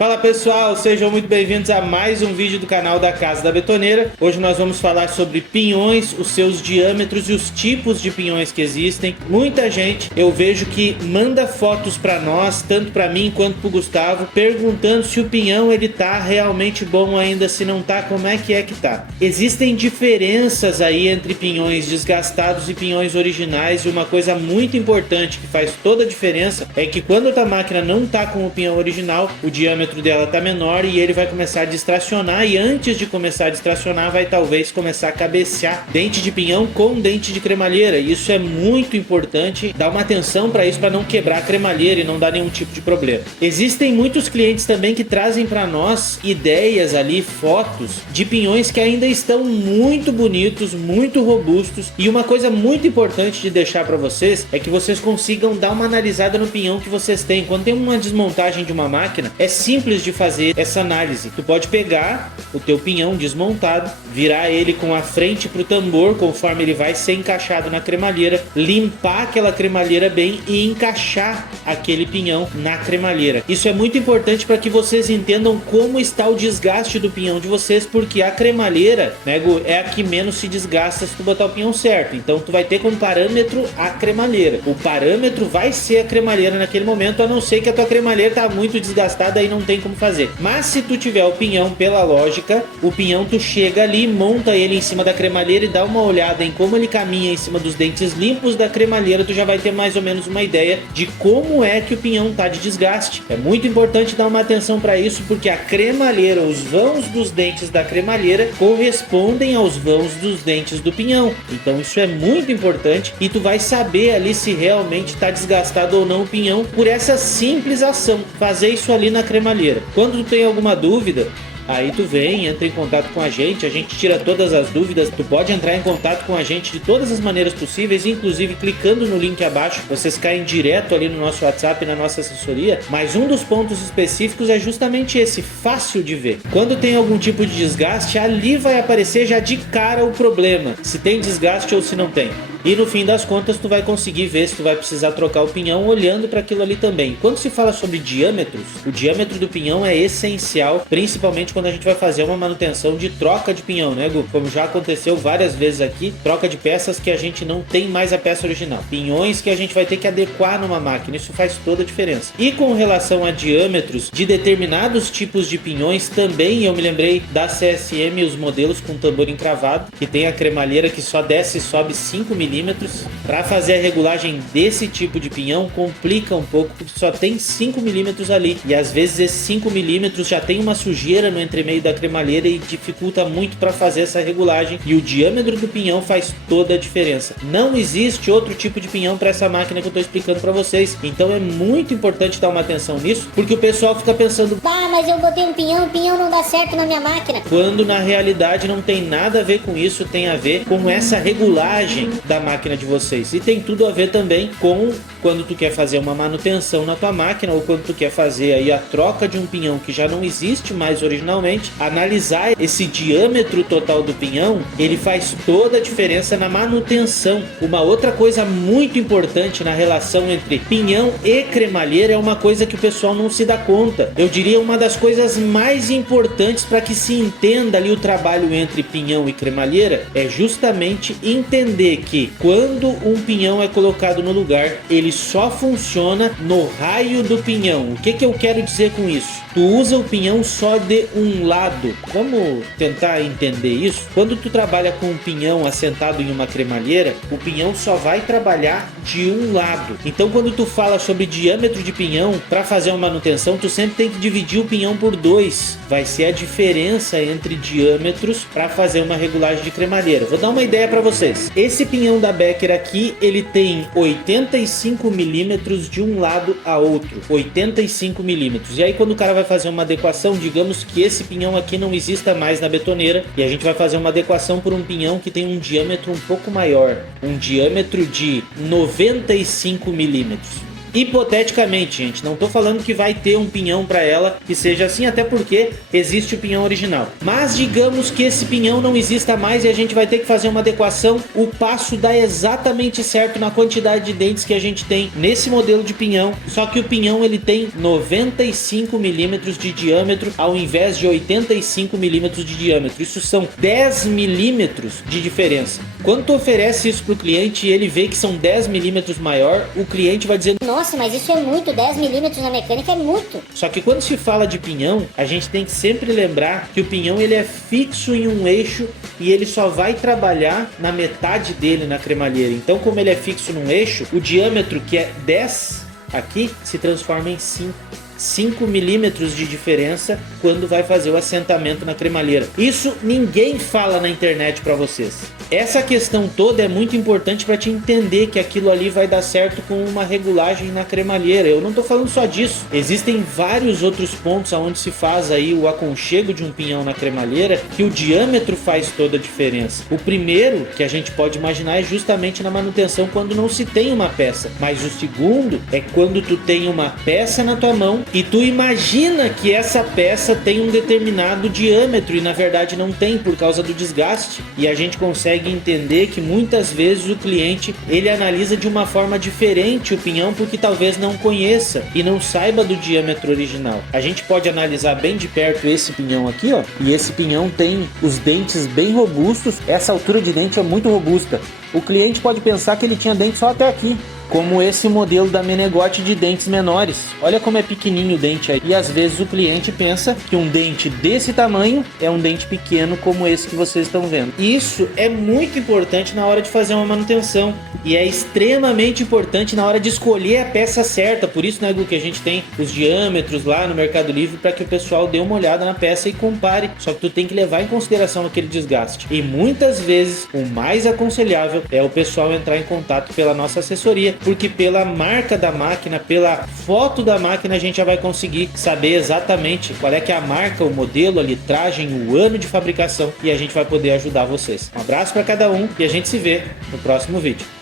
Fala pessoal, sejam muito bem-vindos a mais um vídeo do canal da Casa da Betoneira. Hoje nós vamos falar sobre pinhões, os seus diâmetros e os tipos de pinhões que existem. Muita gente, eu vejo que manda fotos para nós, tanto para mim quanto para o Gustavo, perguntando se o pinhão ele tá realmente bom ainda, se não tá, como é que tá. Existem diferenças aí entre pinhões desgastados e pinhões originais, e uma coisa muito importante que faz toda a diferença é que quando a tua máquina não tá com o pinhão original, o diâmetro dela tá menor e ele vai começar a distracionar, e antes de começar a distracionar vai talvez começar a cabecear dente de pinhão com dente de cremalheira. Isso é muito importante, dar uma atenção para isso, para não quebrar a cremalheira e não dar nenhum tipo de problema. Existem muitos clientes também que trazem para nós ideias ali, fotos de pinhões que ainda estão muito bonitos, muito robustos, e uma coisa muito importante de deixar para vocês é que vocês consigam dar uma analisada no pinhão que vocês têm. Quando tem uma desmontagem de uma máquina, é simples de fazer essa análise. Tu pode pegar o teu pinhão desmontado, virar ele com a frente pro tambor, conforme ele vai ser encaixado na cremalheira, limpar aquela cremalheira bem e encaixar aquele pinhão na cremalheira. Isso é muito importante para que vocês entendam como está o desgaste do pinhão de vocês, porque a cremalheira, né, Gu, é a que menos se desgasta se tu botar o pinhão certo. Então tu vai ter como parâmetro a cremalheira. O parâmetro vai ser a cremalheira naquele momento, a não ser que a tua cremalheira tá muito desgastada e não tem como fazer. Mas se tu tiver o pinhão pela lógica, o pinhão tu chega ali, monta ele em cima da cremalheira e dá uma olhada em como ele caminha em cima dos dentes limpos da cremalheira, tu já vai ter mais ou menos uma ideia de como é que o pinhão tá de desgaste. É muito importante dar uma atenção para isso, porque a cremalheira, os vãos dos dentes da cremalheira correspondem aos vãos dos dentes do pinhão. Então isso é muito importante e tu vai saber ali se realmente tá desgastado ou não o pinhão por essa simples ação, fazer isso ali na cremalheira. Quando tu tem alguma dúvida, aí tu vem, entra em contato com a gente tira todas as dúvidas. Tu pode entrar em contato com a gente de todas as maneiras possíveis, inclusive clicando no link abaixo, vocês caem direto ali no nosso WhatsApp, na nossa assessoria. Mas um dos pontos específicos é justamente esse, fácil de ver. Quando tem algum tipo de desgaste, ali vai aparecer já de cara o problema, se tem desgaste ou se não tem. E no fim das contas tu vai conseguir ver se tu vai precisar trocar o pinhão olhando para aquilo ali também. Quando se fala sobre diâmetros, o diâmetro do pinhão é essencial, principalmente quando a gente vai fazer uma manutenção de troca de pinhão, né, Gu? Como já aconteceu várias vezes aqui, troca de peças que a gente não tem mais a peça original, pinhões que a gente vai ter que adequar numa máquina, isso faz toda a diferença. E com relação a diâmetros de determinados tipos de pinhões também, eu me lembrei da CSM, os modelos com tambor encravado, que tem a cremalheira que só desce e sobe 5 mm. Para fazer a regulagem desse tipo de pinhão complica um pouco, porque só tem 5 mm ali, e às vezes esses 5 mm já tem uma sujeira no entremeio da cremalheira e dificulta muito para fazer essa regulagem, e o diâmetro do pinhão faz toda a diferença. Não existe outro tipo de pinhão para essa máquina que eu estou explicando para vocês, então é muito importante dar uma atenção nisso, porque o pessoal fica pensando: bah, mas eu botei um pinhão, o pinhão não dá certo na minha máquina. Quando na realidade não tem nada a ver com isso, tem a ver com essa regulagem da máquina de vocês, e tem tudo a ver também com quando tu quer fazer uma manutenção na tua máquina, ou quando tu quer fazer aí a troca de um pinhão que já não existe mais originalmente. Analisar esse diâmetro total do pinhão, ele faz toda a diferença na manutenção. Uma outra coisa muito importante na relação entre pinhão e cremalheira é uma coisa que o pessoal não se dá conta. Eu diria uma das coisas mais importantes para que se entenda ali o trabalho entre pinhão e cremalheira é justamente entender que quando um pinhão é colocado no lugar, ele só funciona no raio do pinhão. O que eu quero dizer com isso? Tu usa o pinhão só de um lado. Vamos tentar entender isso? Quando tu trabalha com um pinhão assentado em uma cremalheira, o pinhão só vai trabalhar de um lado. Então quando tu fala sobre diâmetro de pinhão, para fazer uma manutenção, tu sempre tem que dividir o pinhão por 2. Vai ser a diferença entre diâmetros para fazer uma regulagem de cremalheira. Vou dar uma ideia para vocês. Esse pinhão da Becker aqui, ele tem 85 milímetros de um lado a outro. 85 milímetros. E aí quando o cara vai fazer uma adequação, digamos que esse pinhão aqui não exista mais na betoneira, e a gente vai fazer uma adequação por um pinhão que tem um diâmetro um pouco maior, um diâmetro de 95 milímetros. Hipoteticamente, gente, não tô falando que vai ter um pinhão para ela que seja assim, até porque existe o pinhão original. Mas digamos que esse pinhão não exista mais e a gente vai ter que fazer uma adequação, o passo dá exatamente certo na quantidade de dentes que a gente tem nesse modelo de pinhão, só que o pinhão ele tem 95 milímetros de diâmetro ao invés de 85 milímetros de diâmetro. Isso são 10 milímetros de diferença. Quando tu oferece isso pro cliente e ele vê que são 10 milímetros maior, o cliente vai dizer: nossa, mas isso é muito, 10 milímetros na mecânica é muito. Só que quando se fala de pinhão, a gente tem que sempre lembrar que o pinhão ele é fixo em um eixo e ele só vai trabalhar na metade dele na cremalheira. Então, como ele é fixo num eixo, o diâmetro que é 10 aqui se transforma em 5 milímetros de diferença quando vai fazer o assentamento na cremalheira. Isso ninguém fala na internet para vocês. Essa questão toda é muito importante para te entender que aquilo ali vai dar certo com uma regulagem na cremalheira. Eu não tô falando só disso. Existem vários outros pontos onde se faz aí o aconchego de um pinhão na cremalheira que o diâmetro faz toda a diferença. O primeiro que a gente pode imaginar é justamente na manutenção quando não se tem uma peça. Mas o segundo é quando tu tem uma peça na tua mão e tu imagina que essa peça tem um determinado diâmetro e na verdade não tem por causa do desgaste. E a gente consegue entender que muitas vezes o cliente ele analisa de uma forma diferente o pinhão porque talvez não conheça e não saiba do diâmetro original. A gente pode analisar bem de perto esse pinhão aqui, ó, e esse pinhão tem os dentes bem robustos. Essa altura de dente é muito robusta. O cliente pode pensar que ele tinha dente só até aqui, como esse modelo da Menegote de dentes menores. Olha como é pequenininho o dente aí. E às vezes o cliente pensa que um dente desse tamanho é um dente pequeno como esse que vocês estão vendo. Isso é muito importante na hora de fazer uma manutenção. E é extremamente importante na hora de escolher a peça certa. Por isso, né, Gu, que a gente tem os diâmetros lá no Mercado Livre para que o pessoal dê uma olhada na peça e compare. Só que tu tem que levar em consideração aquele desgaste. E muitas vezes o mais aconselhável é o pessoal entrar em contato pela nossa assessoria, porque pela marca da máquina, pela foto da máquina, a gente já vai conseguir saber exatamente qual é que é a marca, o modelo, a litragem, o ano de fabricação e a gente vai poder ajudar vocês. Um abraço para cada um e a gente se vê no próximo vídeo.